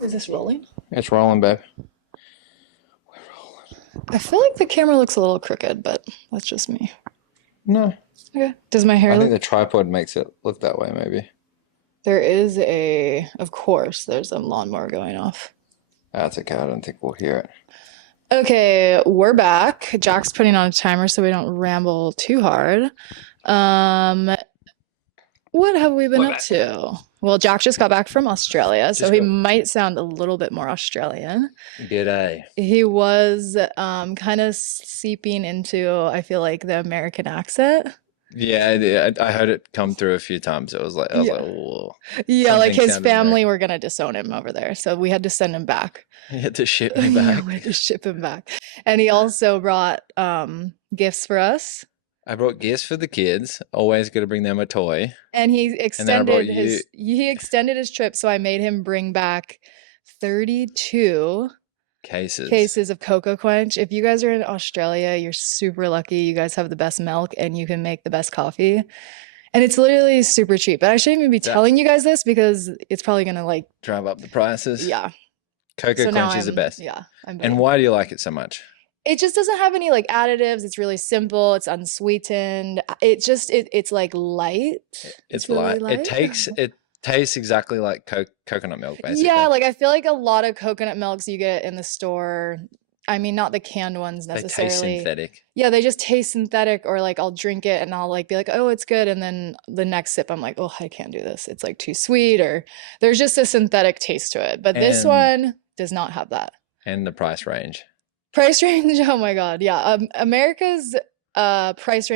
Is this rolling? It's rolling, babe. I feel like the camera looks a little crooked, but that's just me. No, Okay. Does my hair I think look? the tripod makes it look that way, maybe. Of course, there's a lawnmower going off. That's okay. I don't think we'll hear it. Okay, we're back. Jack's putting on a timer so we don't ramble too hard. Um, what have we been We're up back. to? Well, Jack just got back from Australia, so Just he got might sound a little bit more Australian. g'day. He was kind of seeping into, I feel like, the American accent. Yeah, I heard it come through a few times. I was like, Yeah. whoa, Yeah, like something his sounded family American. were gonna disown him over there, so we had to send him back. You had to ship me Yeah, we back. had to ship him back. And he also brought gifts for us. I brought gifts for the kids. Always got to bring them a toy. And And then I brought you he extended his trip, so I made him bring back 32 cases. cases of cocoa quench. If you guys are in Australia, you're super lucky. You guys have the best milk and you can make the best coffee. And it's literally super cheap. But I shouldn't even be That telling you guys this because it's probably gonna like, drive up the prices. yeah. Cocoa So now Quench is the best. I'm And big. why do you like it so much? It just doesn't have any like additives. It's really simple. It's unsweetened. It's like light. It's It's really light. light. It tastes exactly like coconut milk, Yeah, basically. like I feel like a lot of coconut milks you get in the store, I mean, not the canned ones They taste necessarily. synthetic. Yeah, they just taste synthetic, or like I'll drink it and I'll like be like, oh, it's good. And then the next sip, I'm like, oh, I can't do this. It's like too sweet, or there's just a synthetic taste to it. But this And one does not have that. and the price range. Price range, oh my God. Yeah. America's price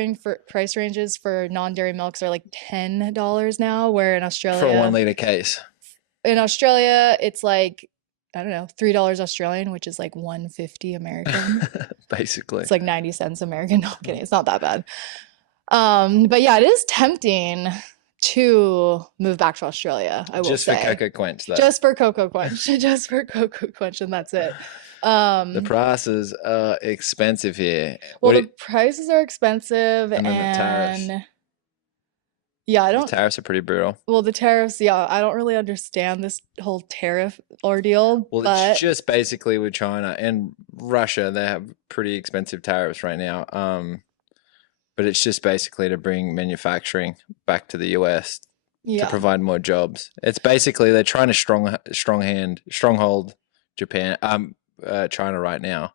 ranges for non-dairy milks are like $10 now, where For a 1 liter case. In Australia, it's like, I don't know, $3 Australian, which is like 150 American. Basically. It's like 90 cents American. No, I'm kidding. It's not that bad. But yeah, it is tempting to move back to Australia, I will Just for say. Cocoa Quench, though. Just for Cocoa Quench. Just for Cocoa Quench, and that's it. The Um, prices are expensive here. well, the prices are expensive, And then the tariffs. and yeah, I The don't, tariffs are pretty brutal. well, the tariffs, yeah, I don't really understand this whole tariff ordeal, Well, it's but just basically with China and Russia, they have pretty expensive tariffs right now. But it's just basically to bring manufacturing back to the US to yeah, provide more jobs. It's basically they're trying to stronghold Japan, China right now,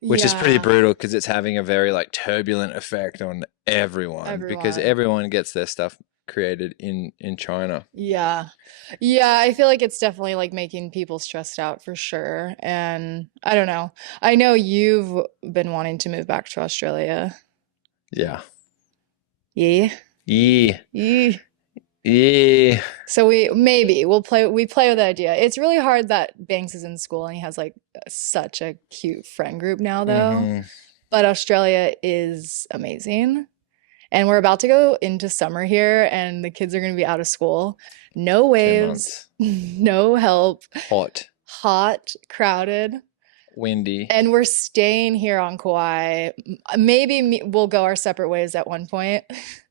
which is pretty yeah, brutal because it's having a very like turbulent effect on everyone because everyone. everyone gets their stuff created in China. Yeah. Yeah, I feel like it's definitely like making people stressed out for sure. And I don't know. I know you've been wanting to move back to Australia. Yeah. Yeah. Yeah. Yeah. Yeah. So we play with the idea. It's really hard that Banks is in school and he has like such a cute friend group now though. Hmm. But Australia is amazing. And we're about to go into summer here, and the kids are going to be out of school. No 2 months. waves, no help, Hot. hot, crowded. Windy. And we're staying here on Kauai. We'll go our separate ways at one point.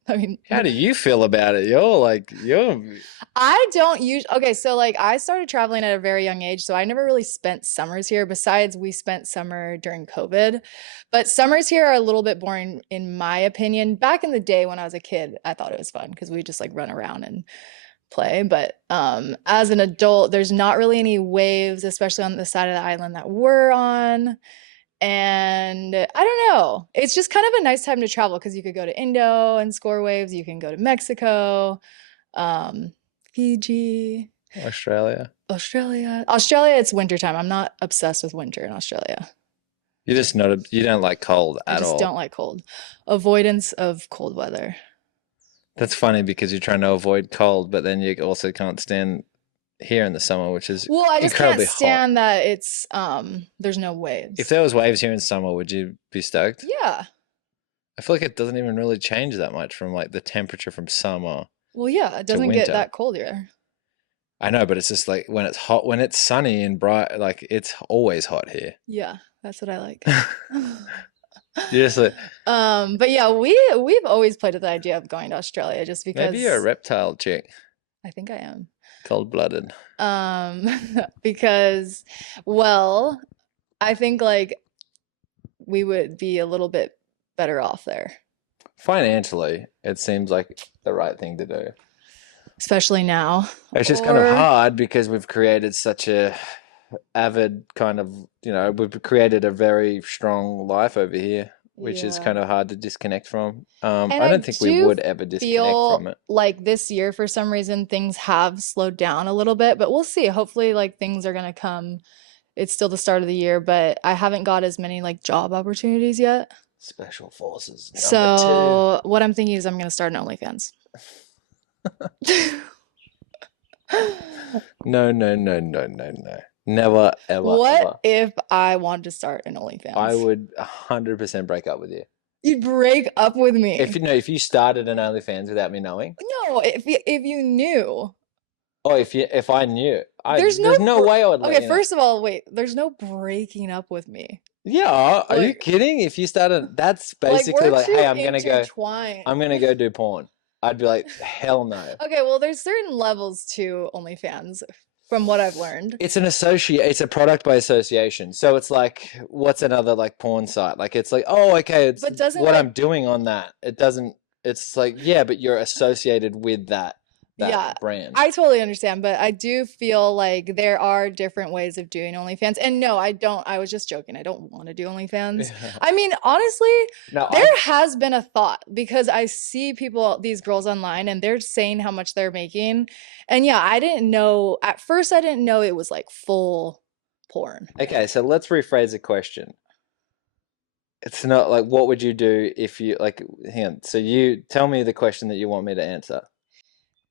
I mean, How do you feel about it? You're I don't use okay, so like I started traveling at a very young age, so I never really spent summers here. Besides, we spent summer during COVID. But summers here are a little bit boring in my opinion. Back in the day when I was a kid, I thought it was fun because we just like run around and play. But as an adult, there's not really any waves, especially on the side of the island that we're on. And I don't know. It's just kind of a nice time to travel because you could go to Indo and score waves. You can go to Mexico, um, Fiji, Australia. Australia. Australia, it's wintertime. I'm not obsessed with winter in Australia. You're just not you don't like cold I at just don't all. like cold. Avoidance of cold weather. That's funny because you're trying to avoid cold, but then you also can't stand here in the summer, which is Well, I just can't incredibly hot. stand that there's no If waves. there was waves here in summer, would you be stoked? Yeah. I feel like it doesn't even really change that much from like the temperature from summer Well, yeah, it to doesn't get winter. that cold here. I know, but it's just like when it's hot, when it's sunny and bright, like it's always hot here. Yeah, that's what I like. You're just like, But yeah, we've always played with the idea of going to Australia just maybe you're a because reptile chick, I think I am. cold-blooded. Um, because, well, I think like we would be a little bit better off there, Financially, it seems like the right thing to do. especially now. It's just kind of Or, hard because we've created such a avid kind of, we've created a very strong life over here, which is yeah. kind of hard to disconnect from. And I I don't think we do would ever disconnect from feel it. like this year, for some reason, things have slowed down a little bit, but we'll see. Hopefully, like things are gonna come. It's still the start of the year, but I haven't got as many like job opportunities yet. Special Forces number two. So what I'm thinking is I'm gonna start an OnlyFans. No, no, no, no, no, no. Never, ever, ever. What if I wanted to start an I OnlyFans? would 100% break up with you. You'd break up with If me. you know, if you started an OnlyFans without me knowing, No, if you knew. oh, if I knew, There's no there's no way I would let Okay, you know. first of all, wait, there's no breaking up with me. Yeah, are you Like kidding? If you started, that's like basically we're like, hey, too I'm intertwined. gonna go do porn. I'd be like, hell no. Okay, well, there's certain levels to OnlyFans from what I've learned. It's a product by association. So it's like, what's another like porn site? Like it's like, oh, okay, it's But doesn't what like I'm doing on that. It doesn't, it's like, yeah, but you're associated with that Yeah, brand. I totally understand, but I do feel like there are different ways of doing OnlyFans. And no, I don't, I was just joking. I don't want to do OnlyFans. Yeah. I mean, honestly, No, there has been a thought because I see people, these girls online, and they're saying how much they're making. And yeah, I didn't know, at first, I didn't know it was like full porn. okay, so let's rephrase the question. It's not like, what would you do if you like, hang on. So you tell me the question that you want me to answer.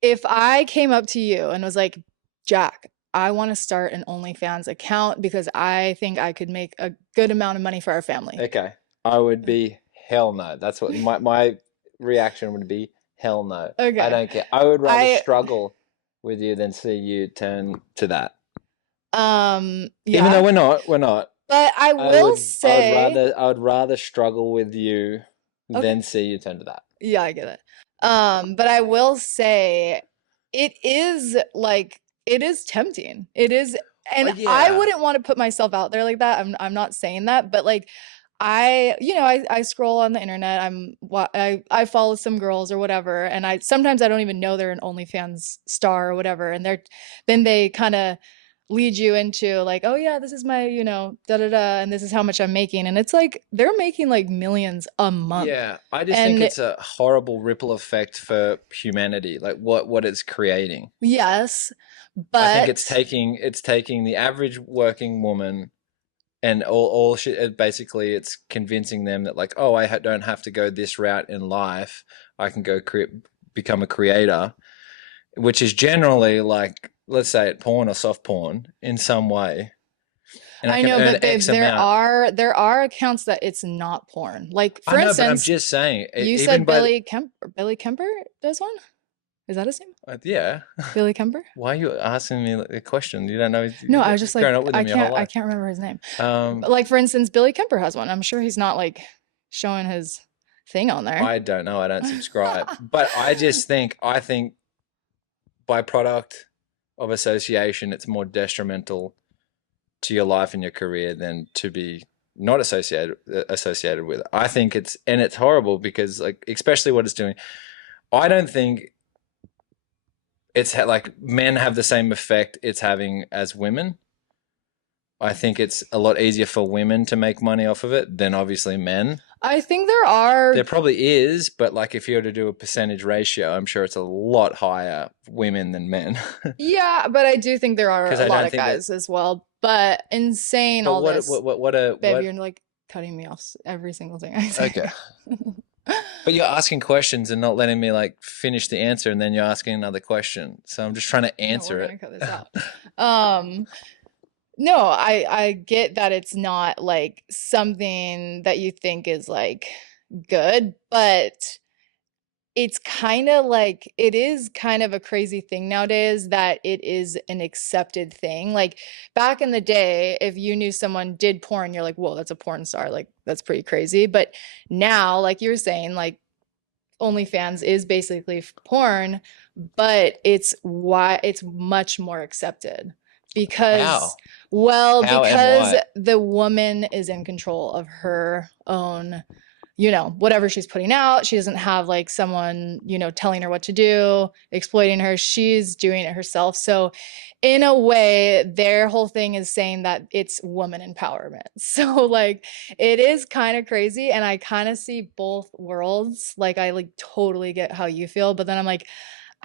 If I came up to you and was like, Jack, I want to start an OnlyFans account because I think I could make a good amount of money for our family. Okay. I would be hell no. That's what my reaction would be, hell no. I Okay. don't care. I would rather I struggle with you than see you turn to that. Even though yeah, we're not. but I will say, I would rather struggle with you okay, than see you turn to that. yeah, I get it. But I will say it is like it is tempting. It is, Oh and I yeah. wouldn't want to put myself out there like that. I'm not saying that, but like I scroll on the internet. I follow some girls or whatever, and I sometimes I don't even know they're an OnlyFans star or whatever, and then they kind of lead you into like, oh yeah, this is my, da da da, and this is how much I'm making, and it's like they're making like millions a month, Yeah. I just think and it's a horrible ripple effect for humanity, like what it's creating. yes, I think but it's taking the average working woman and all shit. Basically, it's convincing them that like, oh, don't have to go this route in life. I can go become a creator, which is generally like, let's say it porn or soft porn in some way, and I I can know, earn but X amount. there are accounts that it's not porn. Like I for know, but I'm instance, just saying, you even said by the, Billy Kemper does one. Is that his name? yeah. Billy Kemper? Why are you asking me a question? You don't know. No, I You've was just grown up like with him your whole I life. can't remember his name. Um, Like for instance, Billy Kemper has one. I'm sure he's not like showing his thing on there. I don't know. I don't subscribe, but I think by product of association, it's more detrimental to your life and your career than to be not associated with it. I think it's horrible because like especially what it's doing. I don't think like men have the same effect it's having as women. I think it's a lot easier for women to make money off of it than obviously men. I think there are There probably is, but like if you were to do a percentage ratio, I'm sure it's a lot higher women than men. yeah, but I do think there are Because a I lot don't of think that. guys as well. But in saying But all this, babe, what? you're like cutting me off every single thing I say. Okay. But you're asking questions and not letting me like finish the answer, and then you're asking another question. So I'm just trying to No, we're answer it. gonna cut this out. Um, no, I get that it's not like something that you think is like good, but it's kind of like it is kind of a crazy thing nowadays that it is an accepted thing. Like back in the day, if you knew someone did porn, you're like, whoa, that's a porn star. Like that's pretty crazy. But now, like you were saying, like OnlyFans is basically porn, but it's much more accepted because, How? well, How and because why? the woman is in control of her own, whatever she's putting out. She doesn't have like someone, telling her what to do, exploiting her. She's doing it herself. So, in a way, their whole thing is saying that it's woman empowerment. So, like, it is kind of crazy. And I kind of see both worlds. Like, I like totally get how you feel. But then I'm like,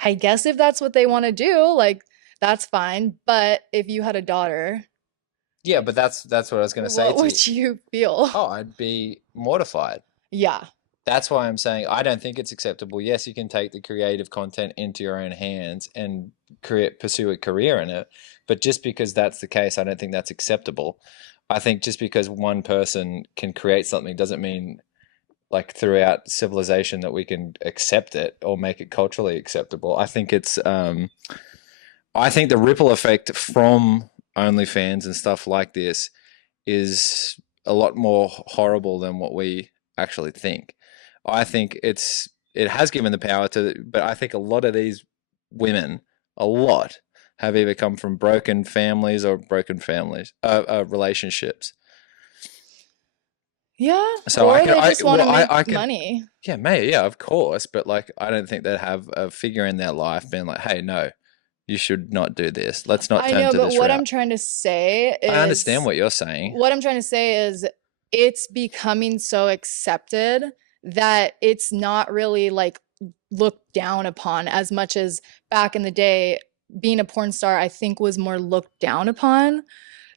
I guess if that's what they want to do, like, that's fine. But if you had a daughter, Yeah, but that's what I was going to say what to you. would you feel? Oh, I'd be mortified. Yeah. That's why I'm saying I don't think it's acceptable. Yes, you can take the creative content into your own hands and pursue a career in it, but just because that's the case, I don't think that's acceptable. I think just because one person can create something doesn't mean like throughout civilization that we can accept it or make it culturally acceptable. I think the ripple effect from OnlyFans and stuff like this is a lot more horrible than what we actually think. I think it has given the power to, but I think a lot of these women, a lot, have either come from broken families or relationships. Yeah. So Or they just want to make I can, money. yeah, maybe, yeah, of course, but like, I don't think they'd have a figure in their life being like, hey, no, you should not do this. Let's not I turn know, to but this what I'm route. trying to say I understand is what you're saying. what I'm trying to say is it's becoming so accepted that it's not really like looked down upon as much as back in the day being a porn star I think was more looked down upon.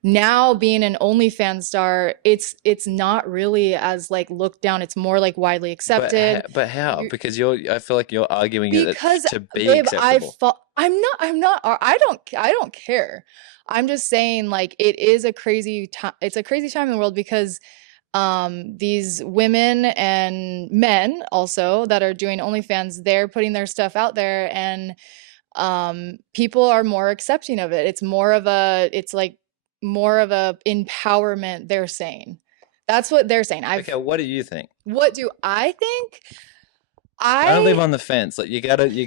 Now being an OnlyFans star, it's not really as like looked down. It's more like widely accepted. But how? You Because I feel like you're arguing it because to be babe, acceptable. I don't care. I'm just saying like it is a crazy time. It's a crazy time in the world because these women and men also that are doing OnlyFans, they're putting their stuff out there and people are more accepting of it. It's like more of a empowerment they're saying. That's what they're saying. Okay, what do you think? What do I think? Don't live I on the fence. Like you gotta be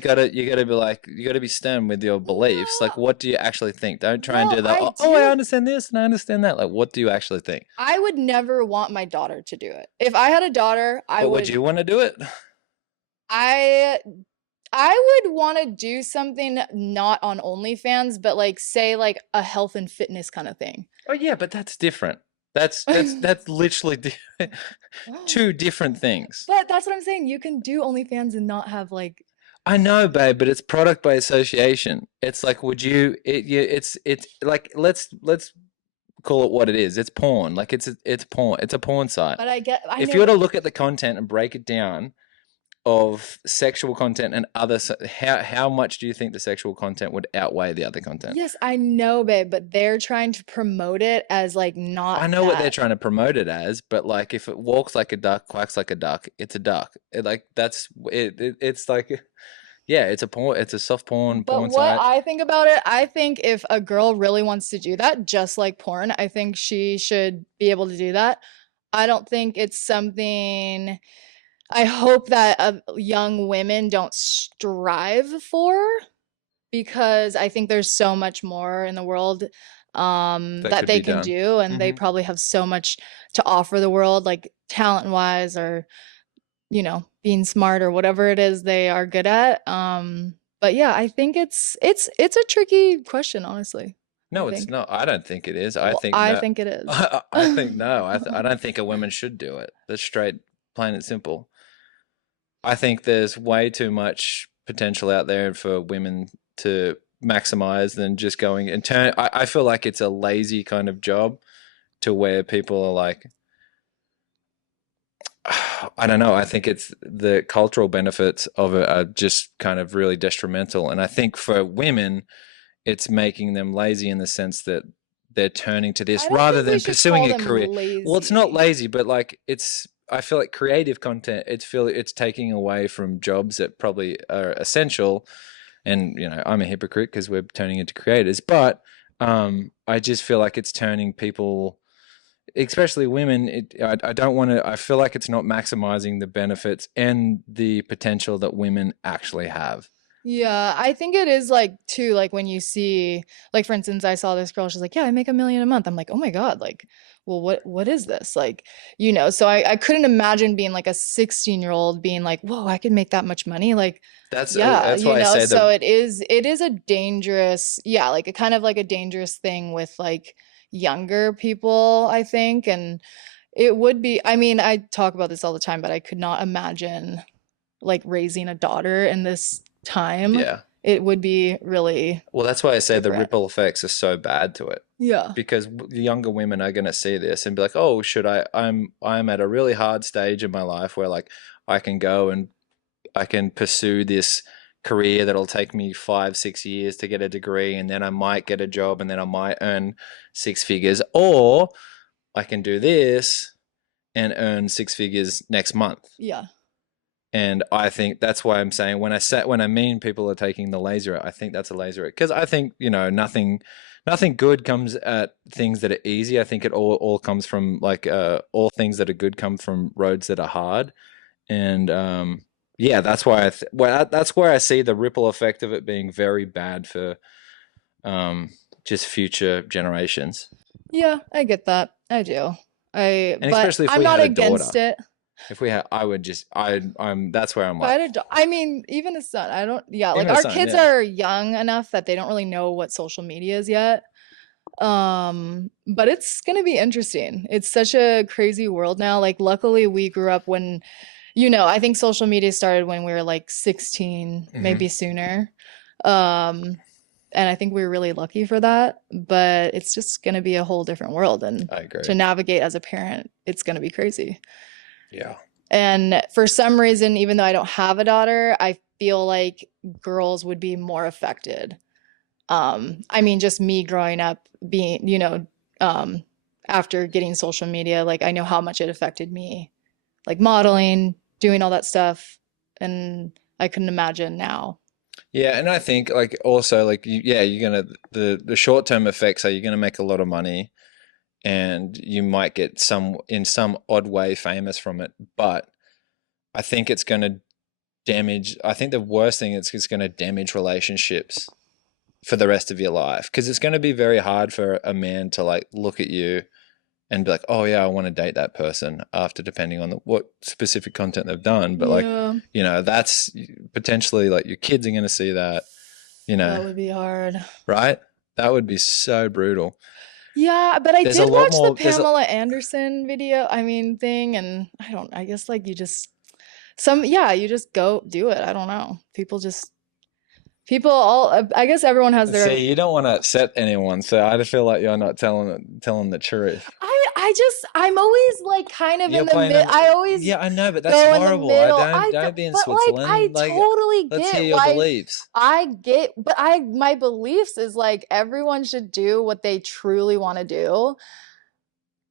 like you gotta be stern with your beliefs. Like well, what do you actually think? Don't try and well, do the I oh, I do. understand this and I understand that. Like what do you actually think? I would never want my daughter to do it. If I had a daughter, But would you want to do it? I I would want to do something not on OnlyFans, but like say like a health and fitness kind of thing. Oh yeah, but that's different. That's literally two different things. But that's what I'm saying. You can do OnlyFans and not have like I know, babe, but it's product by association. It's like, would you? It's like let's call it what it is. It's porn. Like it's porn. It's a porn site. but I If know, you were to but look at the content and break it down of sexual content and how much do you think the sexual content would outweigh the other content? yes, I know, babe, but they're trying to promote it as like not I know what they're that. trying to promote it as, but like if it walks like a duck, quacks like a duck, it's a duck. Like that's it's like yeah, it's a porn. It's a soft But porn what site. I think about it, I think if a girl really wants to do that, just like porn, I think she should be able to do that. I don't think it's something I hope that young women don't strive for because I think there's so much more in the world That that could they be can done. do, and they Hmm. probably have so much to offer the world, like talent wise or being smart or whatever it is they are good at. But yeah, I think it's a tricky question, honestly. I No, it's think. not. I don't think it is. I Well, think I no. think it is. I think no. I don't think a woman should do it. That's straight, plain and simple. I think there's way too much potential out there for women to maximize than just going and turn. I feel like it's a lazy kind of job to where people are like, I don't know. I think it's the cultural benefits of it are just kind of really detrimental. And I think for women, it's making them lazy in the sense that they're turning to I this don't rather think we than should pursuing call a them career. Well, it's not lazy. lazy, but like I feel like creative content, it's taking away from jobs that probably are essential. And I'm a hypocrite because we're turning into creators, but I just feel like it's turning people especially women, I don't want to. I feel like it's not maximizing the benefits and the potential that women actually have. Yeah, I think it is like too, like when you see, like for instance, I saw this girl, she's like, yeah, I make 1 million a month. I'm like, oh my God, like, well, what is this? Like, so I couldn't imagine being like a 16-year-old being like, whoa, I can make that much money. Like, yeah, That's why I say so the it is a dangerous, yeah, like a kind of like a dangerous thing with like younger people, I think. And it would be, I mean, I talk about this all the time, but I could not imagine like raising a daughter in this time. yeah. It would be really Well, that's why I say the different. ripple effects are so bad to it Yeah. because the younger women are going to see this and be like, "Oh, should I? I'm at a really hard stage in my life where like I can go and I can pursue this career that'll take me 5, 6 years to get a degree, and then I might get a job, and then I might earn 6 figures, or I can do this and earn 6 figures next month." Yeah. And I think that's why I'm saying when I mean people are taking the lazy route, I think that's a lazy route because I think nothing good comes at things that are easy. I think it all comes from like all things that are good come from roads that are hard, and yeah, that's why that's where I see the ripple effect of it being very bad for um, just future generations, Yeah, I get that. I do. and But especially if I'm we not had a against daughter. it. If we had, I would just I'm that's where I'm If I like, had I mean, even a son, I don't, yeah, like even a our son, kids yeah. are young enough that they don't really know what social media is yet. But it's gonna be interesting. It's such a crazy world now. Like, luckily, we grew up when, I think social media started when we were like 16, Hmm. maybe sooner. Um, and I think we were really lucky for that. But it's just gonna be a whole different world, and I agree. to navigate as a parent, it's gonna be crazy. Yeah. And for some reason, even though I don't have a daughter, I feel like girls would be more affected. I mean, just me growing up being, um, after getting social media, like I know how much it affected me, like modeling, doing all that stuff, and I couldn't imagine now. Yeah, and I think like also like yeah, you're gonna the short term effects are you're gonna make a lot of money and you might get some in some odd way famous from it, but I think it's gonna damage. I think the worst thing is it's gonna damage relationships for the rest of your life because it's gonna be very hard for a man to like look at you and be like, oh yeah, I want to date that person after depending on what specific content they've done. But like, Yeah, that's potentially like your kids are going to see that, you know, that would be hard. right? That would be so brutal. Yeah, but I There's a did lot watch the more. Pamela Anderson video, I mean, thing, and I guess like yeah, you just go do it. I don't know. People all, I guess everyone has their, See, you don't want to upset anyone, so I just feel like you're not telling the truth. I'm always like kind of You're in the playing mid, on. I always Yeah, I know, but that's go in the horrible. I middle. don't be in But like I Switzerland. Like, totally let's hear get your why beliefs. I get, but my beliefs is like everyone should do what they truly want to do.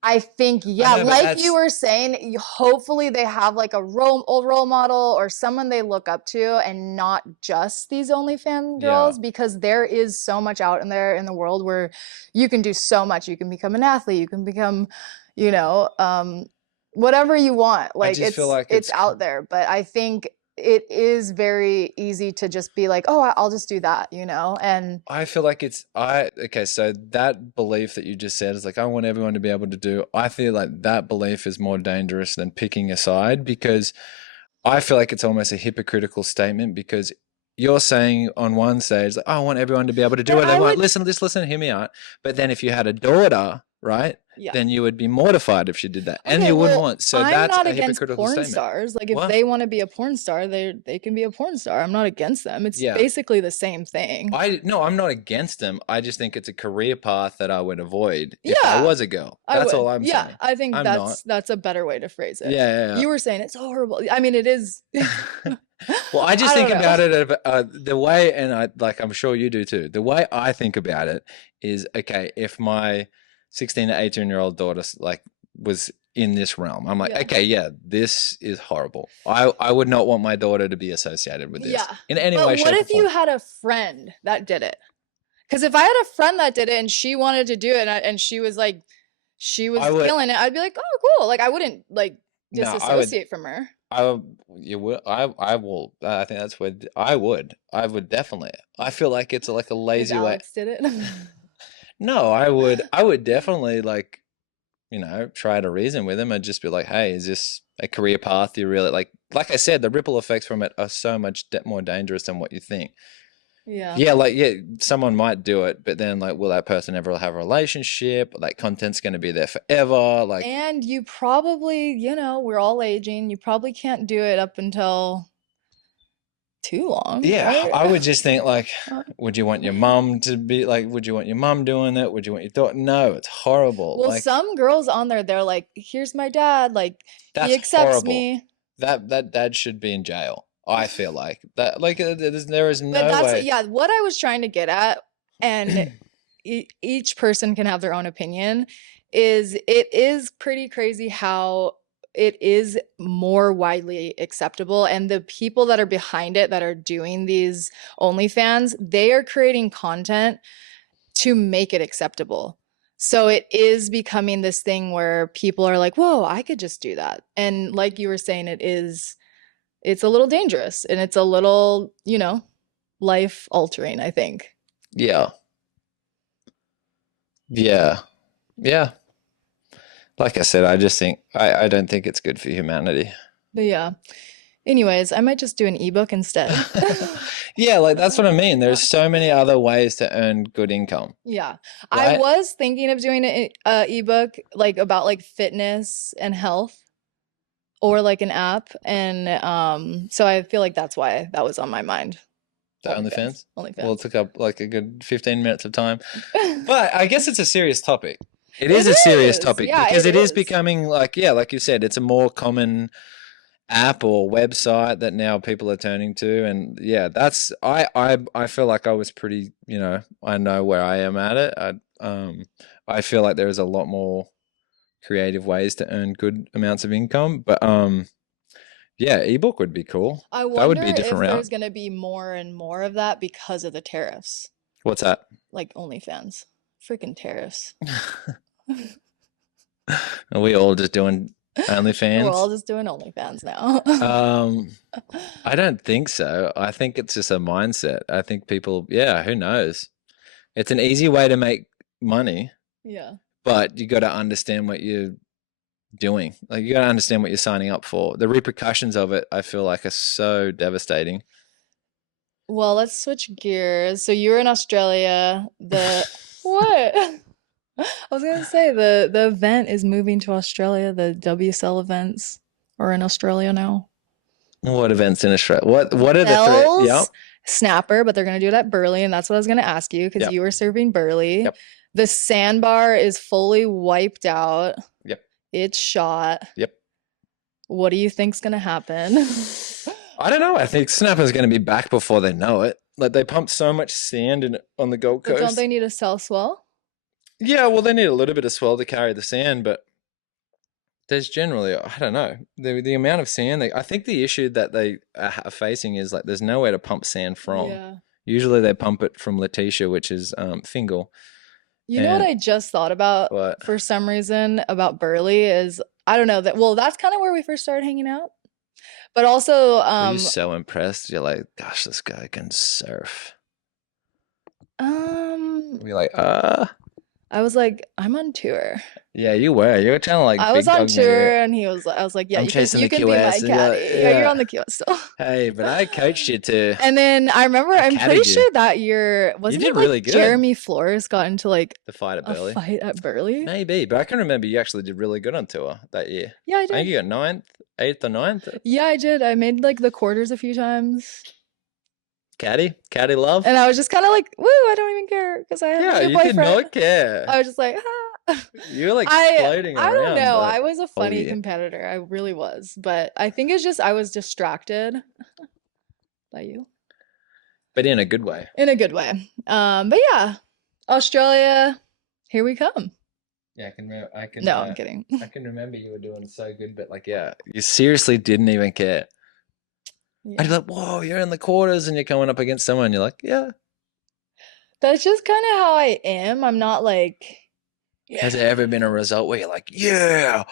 I think, I yeah, know, but like you that's were saying, hopefully they have like a role model or someone they look up to and not just these OnlyFans yeah. girls, because there is so much out in there in the world where you can do so much. You can become an athlete, you can become, you know, um, whatever you want. I Like just feel it's like it's out there, but I think it is very easy to just be like, oh, I'll just do that, and I feel like okay, so that belief that you just said is like I want everyone to be able to do. I feel like that belief is more dangerous than picking a side because I feel like it's almost a hypocritical statement because you're saying on one stage, like, I want everyone to be able to do but what they I want. would, Listen, just listen, hear me out. But then if you had a daughter, right, yeah. then you would be mortified if she did that. And Okay, you wouldn't well, want. So I'm that's not a against hypocritical porn statement. stars. Like if What? they want to be a porn star, they can be a porn star. I'm not against them. It's Yeah. basically the same thing. No, I'm not against them. I just think it's a career path that I would avoid if I Yeah, was a girl. I That's all would. I'm Yeah, saying. I think I'm not. that's a better way to phrase it. Yeah, You were saying it's horrible. I mean, it is. yeah. Well, I just I think don't know. about it the way, and I'm sure you do too. The way I think about it is, okay, if my 16 to 18-year-old daughter like was in this realm, I'm like, Yeah. okay, yeah, this is horrible. I would not want my daughter to be associated with this Yeah. in any way, But what shape, or if you form. had a friend that did it? Because if I had a friend that did it and she wanted to do it and she was like she I was would killing it, I'd be like, oh, cool. Like I wouldn't like no, I would disassociate from her. I would, you will. I will. I think that's where I would. I would definitely. I feel like it's like a If lazy way. Alex did it. No, I would. I would definitely like try to reason with him and just be like, hey, is this a career path you really like? Like I said, the ripple effects from it are so much more dangerous than what you think. Yeah. Yeah, like yeah, someone might do it, but then like, will that person ever have a relationship? Like, content's going to be there forever. Like, And you probably, we're all aging. You probably can't do it up until too long, yeah, right? I would just think like, Uh, would you want your mum to be like, would you want your mum doing it? Would you want your daughter? No, it's horrible. Well, Like, some girls on there, they're like, here's my dad. Like, he that's accepts horrible. me. That dad should be in jail. I feel like that. Like, there is But no that's, way. yeah, what I was trying to get at, and each person can have their own opinion, is it is pretty crazy how it is more widely acceptable. And the people that are behind it that are doing these OnlyFans, they are creating content to make it acceptable. So it is becoming this thing where people are like, whoa, I could just do that. And like you were saying, it's a little dangerous and it's a little, life altering, I think. Yeah, yeah, yeah. Like I said, I just think I don't think it's good for humanity. But yeah. Anyways, I might just do an ebook instead. Yeah, like that's what I mean. There's so many other ways to earn good income, Yeah. I right? was thinking of doing a ebook like about like fitness and health or like an app. And so I feel like that's why that was on my mind. The OnlyFans. OnlyFans. Well, it OnlyFans. took up like a good 15 minutes of time. But I guess it's a serious topic. It is It a serious is. topic Yeah, because it it is is. becoming like, yeah, like you said, it's a more common app or website that now people are turning to. And yeah, I feel like I was pretty, I know where I am at it. I feel like there is a lot more creative ways to earn good amounts of income. But yeah, ebook would be cool. I That would be wonder a different if route. there's going to be more and more of that because of the tariffs, What's that? like OnlyFans. Freaking tariffs. Are we all just doing We're OnlyFans? all just doing OnlyFans now. Um, I don't think so. I think it's just a mindset. I think people, yeah, who knows? It's an easy way to make money, Yeah. but you got to understand what you're doing. Like, you got to understand what you're signing up for. The repercussions of it, I feel like, are so devastating. Well, let's switch gears. So you were in Australia. What? I was gonna say the event is moving to Australia. The WSL events are in Australia now. What events in Australia? What are the three? Yep, Bells, Snapper, but they're gonna do it at Burley, and that's what I was gonna ask you because yep, you were serving Burley. yep, The sandbar is fully wiped out. yep, It's shot. yep. What do you think's gonna happen? I don't know. I think Snapper's going to be back before they know it. Like, they pumped so much sand on the Gold But don't Coast. they need a cell swell? Yeah, well, they need a little bit of swell to carry the sand, but there's generally, I don't know, the amount of sand. I think the issue that they are facing is like there's nowhere to pump sand from. Yeah. Usually they pump it from Letitia, which is Fingal. You know what And I just thought about what? for some reason about Burley is I don't know that well that's kind of where we first started hanging out. But also Were you so impressed? You're like, gosh, this guy can surf. um You're like, I was like I'm on tour. yeah, you were. You were trying to like I was big on dog me tour there. and I was like yeah, I'm chasing you the can be my QS. caddy. Yeah, you're Yeah. on the QS still. Hey, but I coached you to. And then I remember I I'm pretty caddied you. sure that year You wasn't did it like really good. Jeremy Flores got into like The fight at a Burley. fight at Burley? Maybe, but I can remember you actually did really good on tour that year. Yeah, I I think did. you got ninth, eighth or ninth. Yeah, I did. I made like the quarters a few times. Caddy love. And I was just kind of like, woo, I don't even care because I have Yeah, a new you did boyfriend. not care. I was just like, ah. You were like I floating I don't around, know. but I was a oh funny yeah. competitor. I really was. But I think it's just I was distracted by you But in a good way. in a good way. But yeah, Australia, here we come. Yeah, I can remember. No, I'm kidding. I can remember you were doing so good, but like, yeah, you seriously didn't even care. I'd be Yeah. like, whoa, you're in the quarters and you're coming up against someone. You're like, yeah, That's just kind of how I am. I'm not like Has Yeah. there ever been a result where you're like, yeah,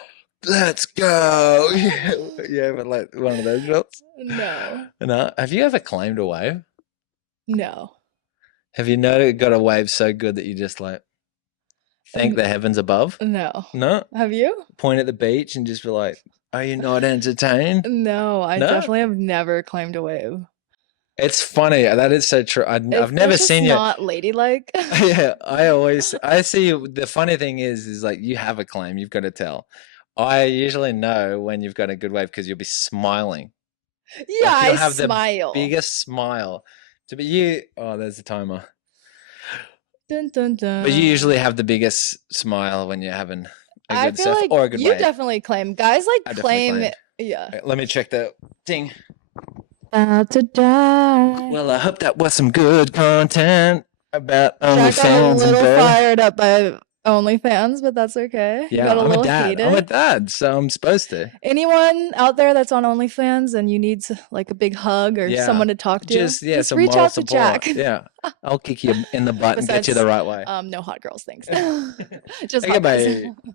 let's go? Yeah, yeah, but like one of those shots. No. No, have you ever claimed a wave? No. Have you got a wave so good that you just like thank N- the heavens above? no. No, Have you? point at the beach and just be like, are you not entertained? No, I No, definitely have never claimed a wave. it's funny. That is so true. I've never That's just seen you. not ladylike. Yeah, I see you. The funny thing is like you have a claim. You've got to tell. I usually know when you've got a good wave because you'll be smiling. Yeah, Like you'll I have the smile. biggest smile. To be you, oh, there's the timer. Dun dun But you dun. usually have the biggest smile when you're having a I good feel surf like or a good you wave. definitely claim. Guys like I definitely claim, claimed. yeah. Wait, let me check the ding. About to die. Well, I hope that was some good content about Jack got a OnlyFans and little bed. fired up by OnlyFans, but that's okay. Yeah, Got a I'm a little dad. I'm a heated. dad, so I'm supposed to. Anyone out there that's on OnlyFans and you need like a big hug or Yeah. someone to talk to, Just yeah, just some reach moral out to support. Jack. Yeah. I'll kick you in the butt and get you Besides, the right way. no hot girls, thanks. Just Okay, hot guys. bye.